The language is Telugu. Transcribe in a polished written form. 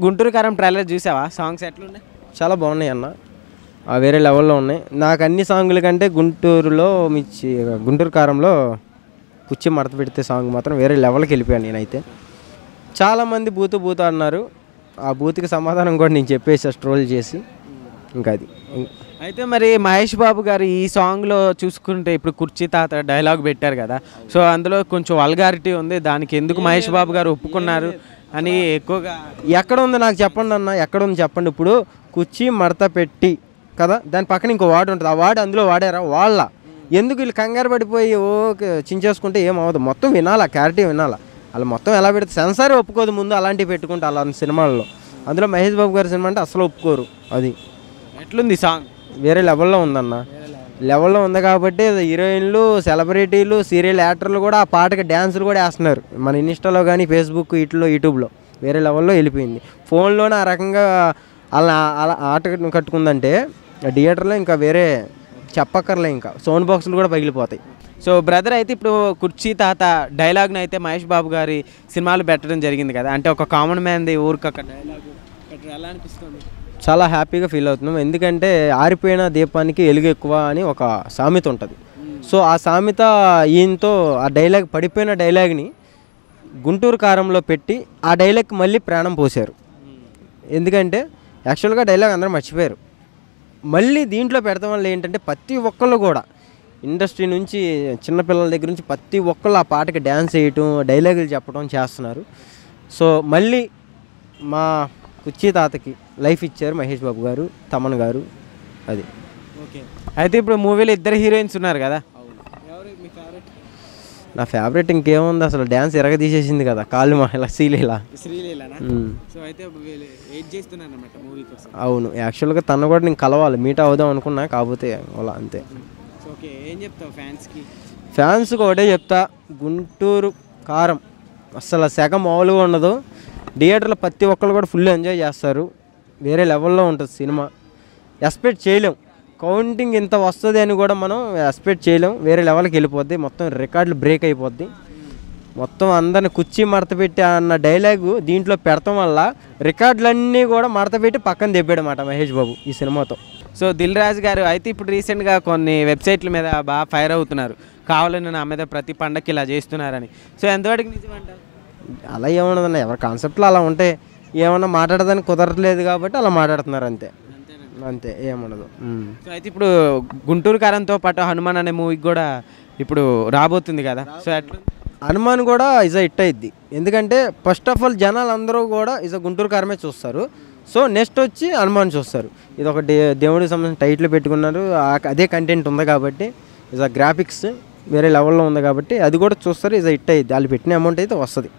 గుంటూరు కారం ట్రైలర్ చూసావా? సాంగ్స్ ఎట్లున్నాయి? చాలా బాగున్నాయి అన్న. వేరే లెవెల్లో ఉన్నాయి. నాకు అన్ని సాంగుల కంటే గుంటూరు కారంలో కుర్చీ మడత పెడితే సాంగ్ మాత్రం వేరే లెవెల్కి వెళ్ళిపోయాను నేనైతే. చాలామంది బూతు అన్నారు. ఆ బూతుకి సమాధానం కూడా నేను చెప్పేసా ట్రోల్ చేసి. ఇంకా అది అయితే మరి మహేష్ బాబు గారు ఈ సాంగ్లో చూసుకుంటే ఇప్పుడు కుర్చీ తాత డైలాగ్ పెట్టారు కదా, సో అందులో కొంచెం వల్గారిటీ ఉంది. దానికి ఎందుకు మహేష్ బాబు గారు ఒప్పుకున్నారు అని ఎక్కువగా ఎక్కడ ఉంది నాకు చెప్పండి అన్న, ఎక్కడ ఉంది చెప్పండి. ఇప్పుడు కుర్చీ మడత పెట్టి కదా, దాని పక్కన ఇంకో వార్డు ఉంటుంది. ఆ వార్డు అందులో వాడారా వాళ్ళ ఎందుకు వీళ్ళు కంగారు పడిపోయి చించేసుకుంటే ఏమవుదు. మొత్తం వినాలా, క్లారిటీ వినాలా. అలా మొత్తం ఎలా పెడితే సెన్సారే ఒప్పుకోదు ముందు అలాంటివి పెట్టుకుంటే అలాంటి సినిమాల్లో. అందులో మహేష్ బాబు గారి సినిమా అంటే అసలు ఒప్పుకోరు. అది ఎట్లుంది సాంగ్? వేరే లెవెల్లో ఉందన్న. లెవెల్లో ఉంది కాబట్టి హీరోయిన్లు, సెలబ్రిటీలు, సీరియల్ యాక్టర్లు కూడా ఆ పాటకి డ్యాన్సులు కూడా వేస్తున్నారు. మన ఇన్స్టాలో కానీ, ఫేస్బుక్, యూట్యూబ్లో వేరే లెవెల్లో వెళ్ళిపోయింది. ఫోన్లోనే ఆ రకంగా అలా అలా ఆట కట్టుకుందంటే థియేటర్లో ఇంకా వేరే చెప్పక్కర్లే, ఇంకా సౌండ్ బాక్సులు కూడా పగిలిపోతాయి. సో బ్రదర్, అయితే ఇప్పుడు కుర్చీ తాత డైలాగ్ని అయితే మహేష్ బాబు గారి సినిమాలు పెట్టడం జరిగింది కదా, అంటే ఒక కామన్ మ్యాన్ది ఊరికి ఒక డైలాగ్ పెట్టడం ఎలా అనిపిస్తుంది? చాలా హ్యాపీగా ఫీల్ అవుతున్నాం. ఎందుకంటే ఆరిపోయిన దీపానికి వెలుగు ఎక్కువ అని ఒక సామెత ఉంటుంది. సో ఆ సామెత ఈయనతో ఆ డైలాగ్, పడిపోయిన డైలాగ్ని గుంటూరు కారంలో పెట్టి ఆ డైలాగ్కి మళ్ళీ ప్రాణం పోశారు. ఎందుకంటే యాక్చువల్గా డైలాగ్ అందరూ మర్చిపోయారు. మళ్ళీ దీంట్లో పెడతాం వల్ల ఏంటంటే ప్రతి ఒక్కళ్ళు కూడా ఇండస్ట్రీ నుంచి చిన్నపిల్లల దగ్గర నుంచి ప్రతి ఒక్కళ్ళు ఆ పాటకి డ్యాన్స్ వేయటం, డైలాగులు చెప్పడం చేస్తున్నారు. సో మళ్ళీ మా కుర్చీ తాతకి లైఫ్ ఇచ్చారు మహేష్ బాబు గారు, తమన్ గారు. అది ఓకే. అయితే ఇప్పుడు మూవీలో ఇద్దరు హీరోయిన్స్ ఉన్నారు కదా, నా ఫేవరెట్ ఇంకేముంది, అసలు డ్యాన్స్ ఎరగదీసేసింది కదా కాళ్ళు ఇలా శ్రీలీల. అవును, యాక్చువల్గా తను కూడా నేను కలవాలి, మీట్ అవుదాం అనుకున్నా, కాకపోతే అలా అంతే. ఫ్యాన్స్కి ఒకటే చెప్తా, గుంటూరు కారం అసలు సెగ మామూలుగా ఉండదు. థియేటర్లో ప్రతి ఒక్కరు కూడా ఫుల్ ఎంజాయ్ చేస్తారు. వేరే లెవెల్లో ఉంటుంది సినిమా. ఎక్స్పెక్ట్ చేయలేం, కౌంటింగ్ ఇంత వస్తుంది అని కూడా మనం ఎక్స్పెక్ట్ చేయలేం. వేరే లెవెల్కి వెళ్ళిపోద్ది, మొత్తం రికార్డులు బ్రేక్ అయిపోద్ది. మొత్తం అందరిని కుర్చీ మడత పెట్టి అన్న డైలాగు దీంట్లో పెడతాం వల్ల రికార్డులన్నీ కూడా మడత పెట్టి పక్కన తెప్పాడన్నమాట మహేష్ బాబు ఈ సినిమాతో. సో దిల్ రాజు గారు అయితే ఇప్పుడు రీసెంట్గా కొన్ని వెబ్సైట్ల మీద బాగా ఫైర్ అవుతున్నారు, కావాలని నా మీద ప్రతి పండగకి ఇలా చేస్తున్నారని. సో ఎంతవరకు నిజమంటారు? అలా ఏమన్నదన్న, ఎవరి కాన్సెప్ట్లో అలా ఉంటే ఏమన్నా మాట్లాడదానికి కుదరట్లేదు కాబట్టి అలా మాట్లాడుతున్నారు అంతే, అంతే, ఏముండదు. సో అయితే ఇప్పుడు గుంటూరు కారంతో పాటు హనుమాన్ అనే మూవీకి కూడా ఇప్పుడు రాబోతుంది కదా, సో అట్లా హనుమాన్ కూడా ఇజ్ హిట్ అయ్యిద్ది. ఎందుకంటే ఫస్ట్ ఆఫ్ ఆల్ జనాలు అందరూ కూడా గుంటూరు కారమే చూస్తారు. సో నెక్స్ట్ వచ్చి హనుమాన్ చూస్తారు. ఇది ఒక దేవుడికి సంబంధించిన టైటిల్ పెట్టుకున్నారు, అదే కంటెంట్ ఉంది కాబట్టి గ్రాఫిక్స్ వేరే లెవెల్లో ఉంది కాబట్టి అది కూడా చూస్తారు. హిట్ అయ్యిద్ది, వాళ్ళు పెట్టిన అమౌంట్ అయితే వస్తుంది.